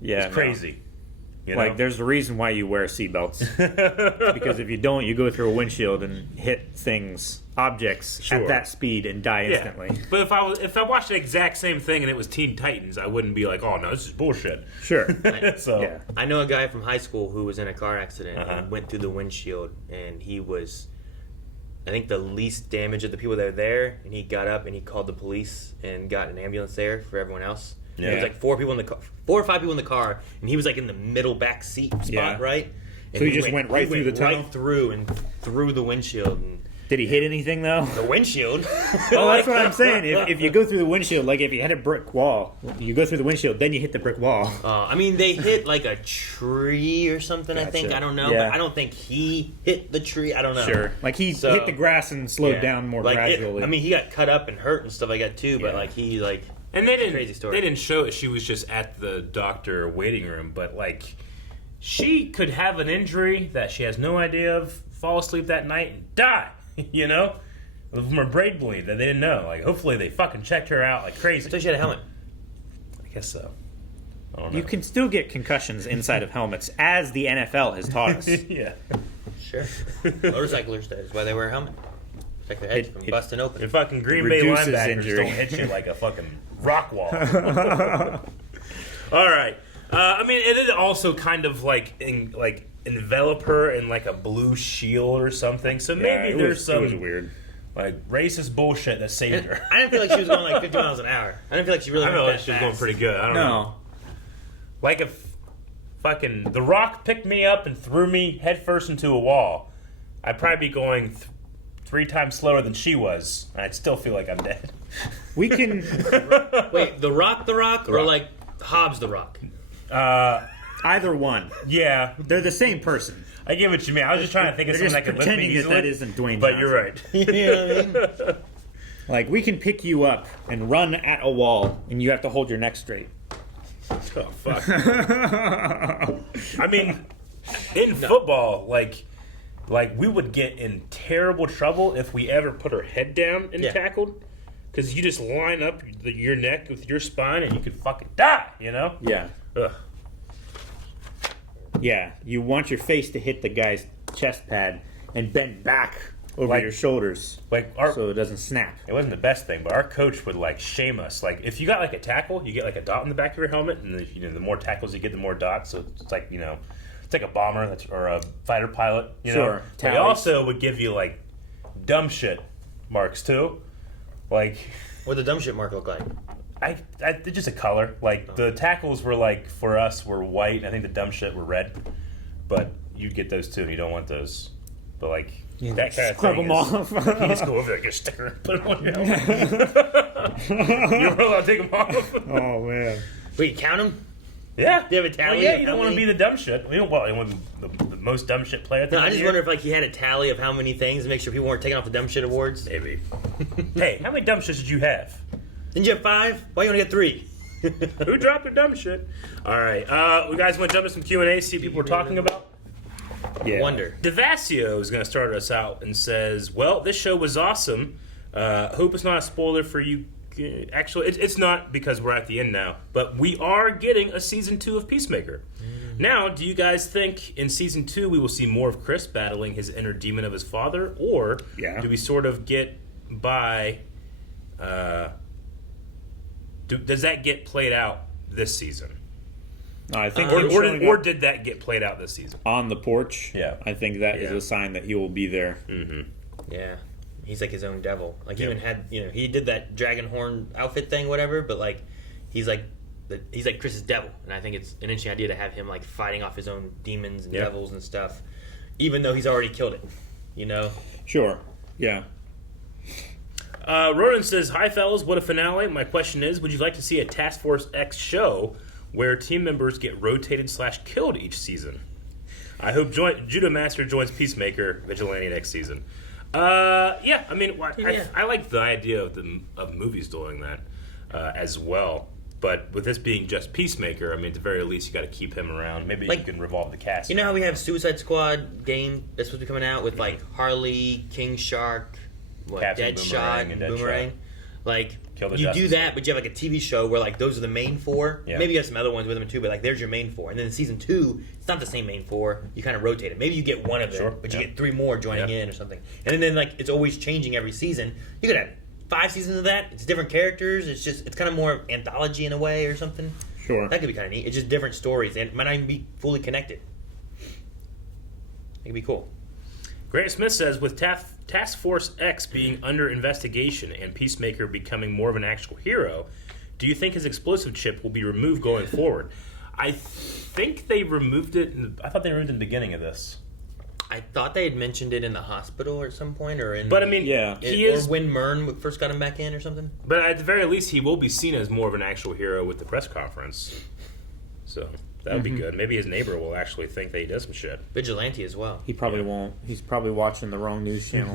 Yeah. is crazy. You know? Like, there's a reason why you wear seatbelts. Because if you don't, you go through a windshield and hit objects Sure. at that speed and die instantly. Yeah. But if I watched the exact same thing and it was Teen Titans, I wouldn't be like, oh no, this is bullshit. Sure. So Yeah. I know a guy from high school who was in a car accident and went through the windshield, and he was, I think, the least damage of the people that were there, and he got up and he called the police and got an ambulance there for everyone else. Yeah. There was like 4 or 5 people in the car, and he was like in the middle back seat spot, Yeah. right? And So he just went right through the tunnel? right through and through the windshield. And Did he hit anything, though? the windshield. Well, that's what I'm saying. If you go through the windshield, like if you hit a brick wall, you go through the windshield, then you hit the brick wall. I mean, they hit like a tree or something, I think. Gotcha. I don't know. Yeah. But I don't think he hit the tree. I don't know. Sure. Like he So- hit the grass and slowed Yeah. down more Like, gradually. I mean, he got cut up and hurt and stuff like that too, but Yeah. like he like And they didn't. Crazy story. They didn't show it. She was just at the doctor waiting room, but like, she could have an injury that she has no idea of, fall asleep that night and die. You know, from her brain bleed that they didn't know. Like, hopefully they fucking checked her out like crazy. so she had a helmet. I guess so. I don't know. you can still get concussions inside of helmets, as the NFL has taught us. Yeah. Sure. Motorcyclers, that's why they wear a helmet. Protect their heads It- from it- busting The open. fucking Green Bay reduces linebackers injury. don't hit you like a fucking rock wall. All right. I mean, it did also kind of like envelop her in like a blue shield or something. So maybe there's some It was weird. like racist bullshit that saved her. I didn't feel like she was going like 50 miles an hour. I didn't feel like she really I went know that she was fast. going pretty good. I don't know. No. Like if fucking The Rock picked me up and threw me headfirst into a wall, I'd probably be going 3 times slower than she was, and I'd still feel like I'm dead. We can. Wait, The Rock, or Rock. like Hobbs the Rock? Either one. Yeah, They're the same person. I get what you mean. I was just trying to think of They're something just that could lift me pretending that easily. that isn't Dwayne But Johnson. you're right. You know what I mean? Like, we can pick you up and run at a wall, and you have to hold your neck straight. Oh fuck. I mean, in football, like we would get in terrible trouble if we ever put our head down and Yeah. tackled, because you just line up your neck with your spine and you could fucking die. You know? Yeah. Ugh. Yeah. You want your face to hit the guy's chest pad and bend back over Like- your shoulders Like so it doesn't snap. it wasn't the best thing, but our coach would like shame us. Like if you got like a tackle, you get like a dot in the back of your helmet, and the more tackles you get, the more dots. So it's like it's like a bomber or a fighter pilot. You know, Sure. They Tallies. also would give you like dumb shit marks too. Like What the dumb shit mark look like? it's just a color. Like the tackles were like for us were white. And I think the dumb shit were red. But you get those too, and you don't want those. But like that kind of Scrub thing them off. you just go over there, get a sticker, and put it on your helmet. You weren't allowed to take them off. Oh, man. Wait, you count them? Yeah. Do you have a tally Well, yeah, of you don't how want to many? be the dumb shit. You don't want to be the most dumb shit player at the No, end I of just the wonder year. if like he had a tally of how many things to make sure people weren't taking off the dumb shit awards. Maybe. Hey, how many dumb shits did you have? Didn't you have 5? Why you only get 3? Who dropped your dumb shit? All right. We guys want to jump into some Q&A, see what people are talking about? Yeah. Wonder. Devasio is going to start us out and says, well, this show was awesome. Hope it's not a spoiler for you. Actually, it's not because we're at the end now. But we are getting a Season 2 of Peacemaker. Now, do you guys think in Season 2 we will see more of Chris battling his inner demon of his father? Or Yeah. do we sort of get by... does that get played out this season? No, I think Or, him or, showing did, or up did that get played out this season? on the porch, Yeah. I think that is Yeah. a sign that he will be there. Yeah. He's like his own devil. Like he Yep. even had, he did that dragon horn outfit thing, whatever, but like he's like Chris's devil. And I think it's an interesting idea to have him like fighting off his own demons and Yep. devils and stuff, even though he's already killed it. You know? Sure. Yeah. Ronan says, hi, fellas. What a finale. My question is, would you like to see a Task Force X show where team members get rotated / killed each season? I hope Judo Master joins Peacemaker Vigilante next season. Yeah, I mean, Yeah. I like the idea of movies doing that as well. But with this being just Peacemaker, I mean, at the very least, you got to keep him around. Maybe Like- you can revolve the cast. You know how we have Suicide Squad game that's supposed to be coming out with like Harley, King Shark, Captain Deadshot, Boomerang and and Boomerang? Like, Kill the you do Justice that, League. but you have like a TV show where like those are the main 4. Yeah. Maybe you have some other ones with them too, but like there's your main 4. And then in season 2, it's not the same main 4. You kind of rotate it. Maybe you get one of them, Sure. but you Yeah. get 3 more joining Yeah. in or something. And then like it's always changing every season. You could have 5 seasons of that. It's different characters. It's kind of more anthology in a way or something. Sure. That could be kind of neat. It's just different stories and it might not even be fully connected. It could be cool. Grant Smith says, with Task Force X being under investigation and Peacemaker becoming more of an actual hero, do you think his explosive chip will be removed going forward? I think they removed it. I thought they removed it in the beginning of this. I thought they had mentioned it in the hospital at some point, or in. But I mean, Yeah. he is. Or when Myrn first got him back in, or something. But at the very least, he will be seen as more of an actual hero with the press conference. So that would be good. Maybe his neighbor will actually think that he does some shit. Vigilante as well. He probably won't. He's probably watching the wrong news channel.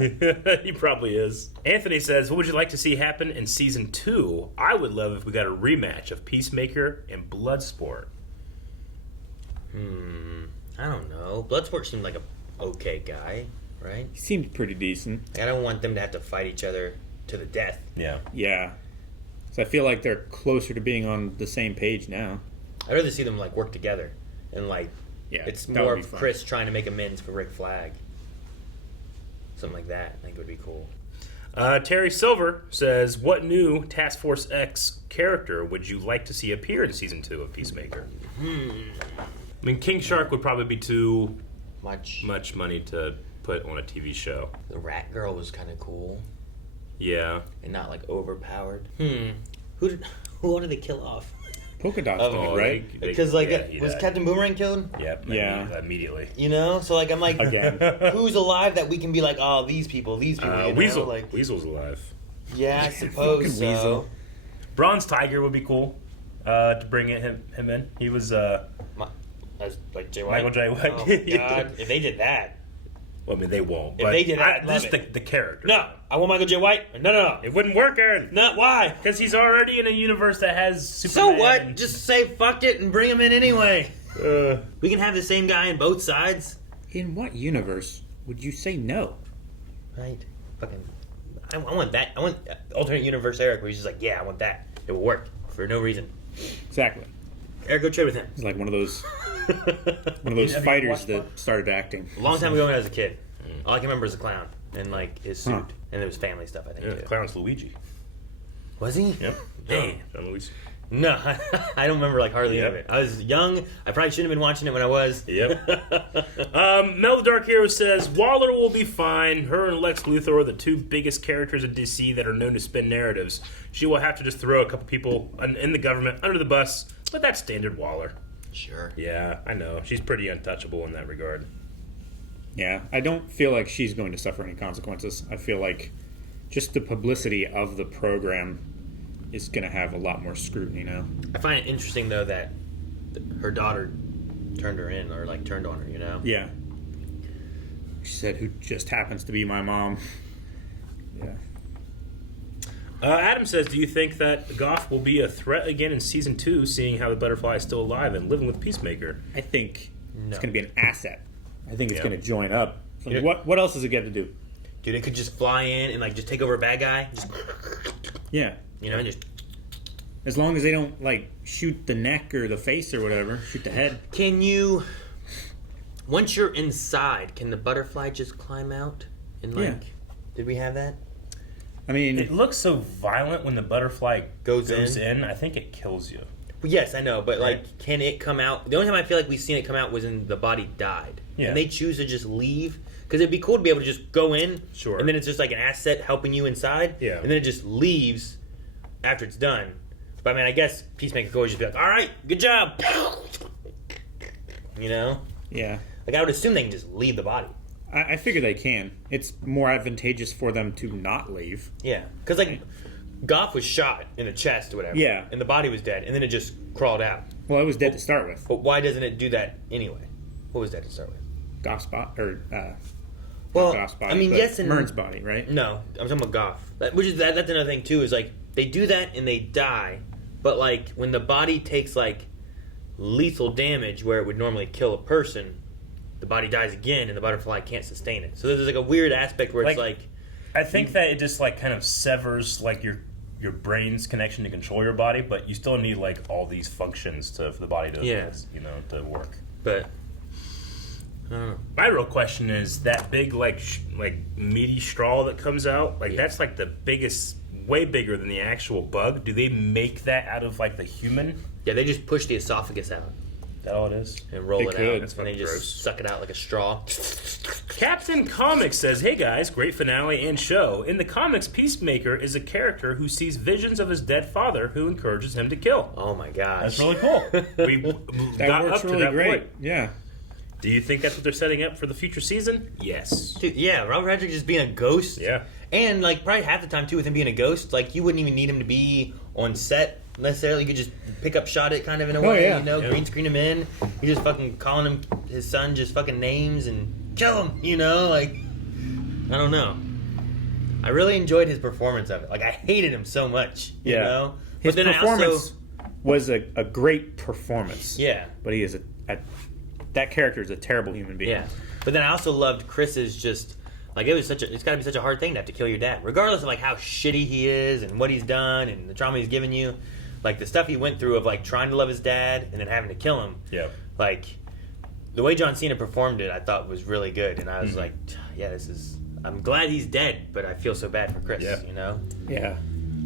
He probably is. Anthony says, what would you like to see happen in season 2? I would love if we got a rematch of Peacemaker and Bloodsport. I don't know. Bloodsport seemed like a okay guy, right? He seemed pretty decent. I don't want them to have to fight each other to the death. Yeah. Yeah. So I feel like they're closer to being on the same page now. I'd rather see them like work together and like Yeah, it's that more would be of fun. Chris trying to make amends for Rick Flag. Something like that. I think would be cool. Terry Silver says, what new Task Force X character would you like to see appear in season 2 of Peacemaker? I mean, King Shark would probably be too much money to put on a TV show. The Rat Girl was kind of cool Yeah. and not like overpowered. Who did they kill off? Polka Dots Oh, did, right? Because like he was died. Captain Boomerang killed? Yep. Yeah. Immediately. You know, so like I'm like, Again. who's alive that we can be like, oh, these people, you know? Weasel. Like, Weasel's alive. yeah, I suppose Fucking so. Weasel. Bronze Tiger would be cool to bring him in. He was As like Jay White. Michael J. White. Oh God! If they did that, well, I mean, they won't. If But they did that, I'd love just it. the character. no, I want Michael J. White. No. It wouldn't work, Aaron. Not why? Because he's already in a universe that has Superman. So what? and- Just say fucked it and bring him in anyway. Uh, We can have the same guy in both sides, In what universe would you say no? right? Fucking, I want that. I want alternate universe Eric, where he's just like, yeah, I want that. It will work for no reason. Exactly. Eric, go trade with him. He's like one of those Have you fighters watched that started acting. A long time ago when I was a kid, all I can remember is the clown and like his suit, Huh. and there was family stuff. I think yeah, the too. clown's Luigi. Was he? Yep. Man. John Luigi. No, I don't remember like hardly any of Yep. it. I was young. I probably shouldn't have been watching it when I was. Yep. Mel the Dark Hero says, Waller will be fine. Her and Lex Luthor are the two biggest characters of DC that are known to spin narratives. She will have to just throw a couple people in the government under the bus, but that's standard Waller. Sure. Yeah, I know. She's pretty untouchable in that regard. Yeah, I don't feel like she's going to suffer any consequences. I feel like just the publicity of the program is going to have a lot more scrutiny now. I find it interesting though that her daughter turned her in or like turned on her. You know. Yeah. She said, who just happens to be my mom. Yeah. Adam says, do you think that Goff will be a threat again in Season 2, seeing how the Butterfly is still alive and living with Peacemaker? I think No. it's going to be an asset. I think it's Yeah. going to join up. So Yeah. what else does it get to do? Dude, it could just fly in and like just take over a bad guy. Just, Yeah. you know, just As long as they don't, like, shoot the neck or the face or whatever, shoot the head. can you? Once you're inside, can the butterfly just climb out? And like, Yeah. did we have that? I mean, It looks so violent when the butterfly Goes in. I think it kills you. Well, yes, I know, but like, Right. can it come out? The only time I feel like we've seen it come out was when the body died. Yeah. And they choose to just leave because it'd be cool to be able to just go in, Sure. and then it's just like an asset helping you inside. Yeah. And then it just leaves after it's done. But I mean, I guess Peacemaker could always just be like, "All right, good job," you know. yeah. Like I would assume they can just leave the body. I figure they can. It's more advantageous for them to not leave. Yeah, because like Goff was shot in the chest or whatever. Yeah. And the body was dead, and then it just crawled out. Well, it was dead to start with. But why doesn't it do that anyway? What was dead to start with? Goff's body, or Well, Goff's body, I mean, but yes and Mern's body, right? No, I'm talking about Goff. That's another thing too. Is like they do that and they die, but like when the body takes like lethal damage where it would normally kill a person, the body dies again and the butterfly can't sustain it. So there's like a weird aspect where it's like I think that it just like kind of severs like your your brain's connection to control your body, but you still need like all these functions for the body to to work. But I don't know. My real question is that big like meaty straw that comes out, like that's like the biggest, way bigger than the actual bug. Do they make that out of like the human? Yeah, they just push the esophagus out. Is that all it is? And roll it out. That's And they gross. just suck it out like a straw. Captain Comics says, "Hey guys, great finale and show. In the comics, Peacemaker is a character who sees visions of his dead father, who encourages him to kill." Oh my gosh. That's really cool. We That got works up to really that great. point. Yeah. Do you think that's what they're setting up for the future season? Yes. Dude, yeah, Robert Patrick just being a ghost. Yeah. And like probably half the time too with him being a ghost, like you wouldn't even need him to be on set necessarily. You could just pick up shot it kind of in a way, yeah. you know, green screen him in. You're just fucking calling him his son just fucking names and kill him, you know, like I don't know. I really enjoyed his performance of it. Like I hated him so much, you know. His but then performance was a great performance. Yeah. But he is that character is a terrible human being. Yeah. But then I also loved Chris's just like it's got to be such a hard thing to have to kill your dad, regardless of like how shitty he is and what he's done and the trauma he's given you. Like the stuff he went through of like trying to love his dad and then having to kill him. Yeah. Like the way John Cena performed it, I thought was really good, and I was like, yeah, I'm glad he's dead, but I feel so bad for Chris. Yeah. You know. Yeah.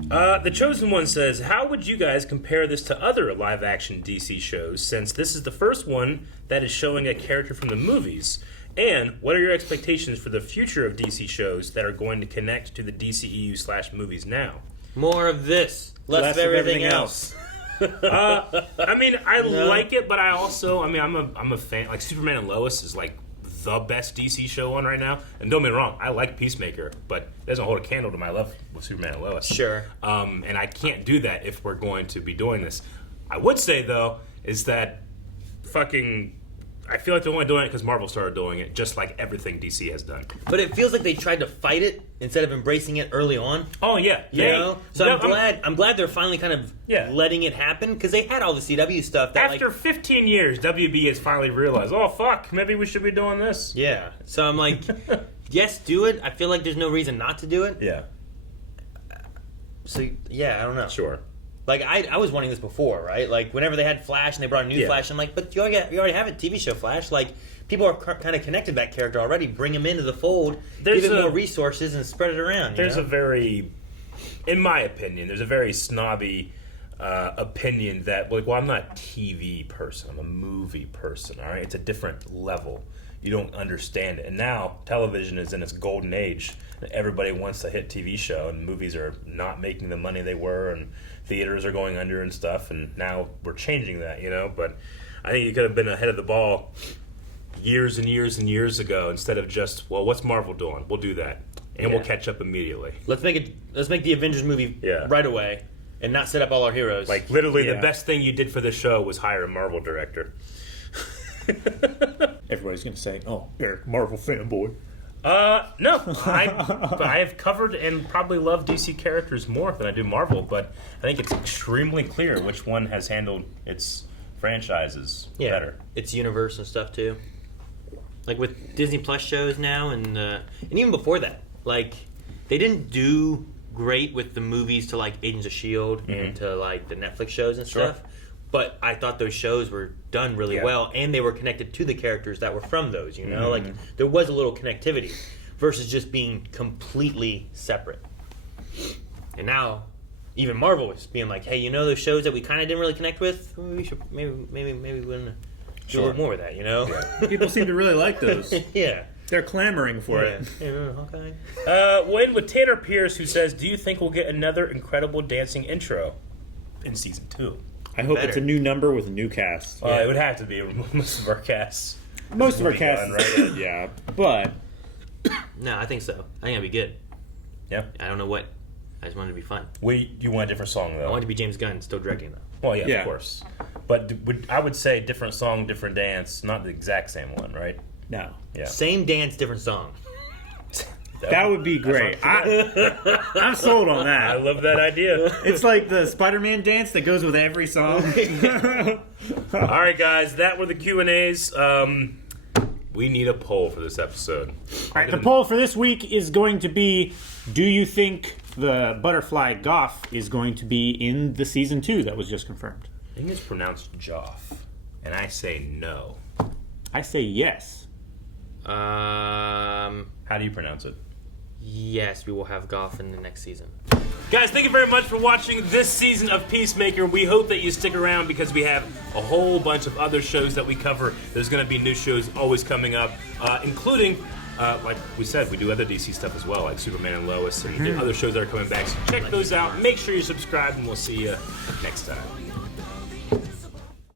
The Chosen One says, "How would you guys compare this to other live-action DC shows, since this is the first one that is showing a character from the movies? And what are your expectations for the future of DC shows that are going to connect to the DCEU/movies now?" More of this, less of everything else. I mean, I like it, but I also, I'm a fan. Like Superman and Lois is like the best DC show on right now. And don't get me wrong, I like Peacemaker, but it doesn't hold a candle to my love with Superman and Lois. Sure. And I can't do that if we're going to be doing this. I would say though is that I feel like they're only doing it because Marvel started doing it, just like everything DC has done. But it feels like they tried to fight it instead of embracing it early on. Oh yeah, You know? So I'm glad they're finally kind of letting it happen, because they had all the CW stuff that after 15 years, WB has finally realized, oh fuck, maybe we should be doing this. Yeah. So I'm like, yes, do it. I feel like there's no reason not to do it. Yeah. So yeah, I don't know. Sure. Like I was wanting this before, right? Like whenever they had Flash and they brought a new Flash, I'm like, but you already have a TV show Flash. Like people are kind of connected to that character already. Bring him into the fold, give him more resources, and spread it around. There's a very, in my opinion, there's a very snobby opinion that, like, well, I'm not a TV person. I'm a movie person. All right, it's a different level. You don't understand it. And now television is in its golden age. Everybody wants a hit TV show, and movies are not making the money they were, and theaters are going under and stuff. And now we're changing that, you know. But I think you could have been ahead of the ball years and years and years ago, instead of just, well, what's Marvel doing? We'll do that, and we'll catch up immediately. Let's make the Avengers movie right away, and not set up all our heroes. Like literally, the best thing you did for the show was hire a Marvel director. Everybody's gonna say, "Oh, Eric, Marvel fanboy." No, I have covered and probably love DC characters more than I do Marvel, but I think it's extremely clear which one has handled its franchises better. Its universe and stuff too. Like with Disney Plus shows now, and even before that, like they didn't do great with the movies to like Agents of S.H.I.E.L.D. and to like the Netflix shows and stuff. But I thought those shows were done really well, and they were connected to the characters that were from those, you know? Like, there was a little connectivity versus just being completely separate. And now, even Marvel is being like, hey, you know those shows that we kind of didn't really connect with? We should, maybe we want to do a little more with that, you know? People seem to really like those. Yeah. They're clamoring for it. Okay. We'll end with Tanner Pierce, who says, do you think we'll get another incredible dancing intro in Season 2? I hope it's a new number with a new cast. It would have to be most of our casts. Most of our casts, right? Yeah, but no, I think so. I think it'd be good. Yeah, I don't know what. I just wanted it to be fun. You want a different song though? I want it to be James Gunn still directing though. Well, yeah, of course. But I would say different song, different dance, not the exact same one, right? No. Yeah. Same dance, different song. That would be great. I'm sold on that. I love that idea. It's like the Spider-Man dance that goes with every song. All right, guys, that were the Q&As. We need a poll for this episode. All right, the poll for this week is going to be, do you think the butterfly Goff is going to be in the season 2 that was just confirmed. I think it's pronounced Joff, and I say no. I say yes. How do you pronounce it? Yes, we will have Goff in the next season. Guys, thank you very much for watching this season of Peacemaker. We hope that you stick around because we have a whole bunch of other shows that we cover. There's going to be new shows always coming up, including, like we said, we do other DC stuff as well, like Superman and Lois and other shows that are coming back. So check those out. Make sure you subscribe, and we'll see you next time.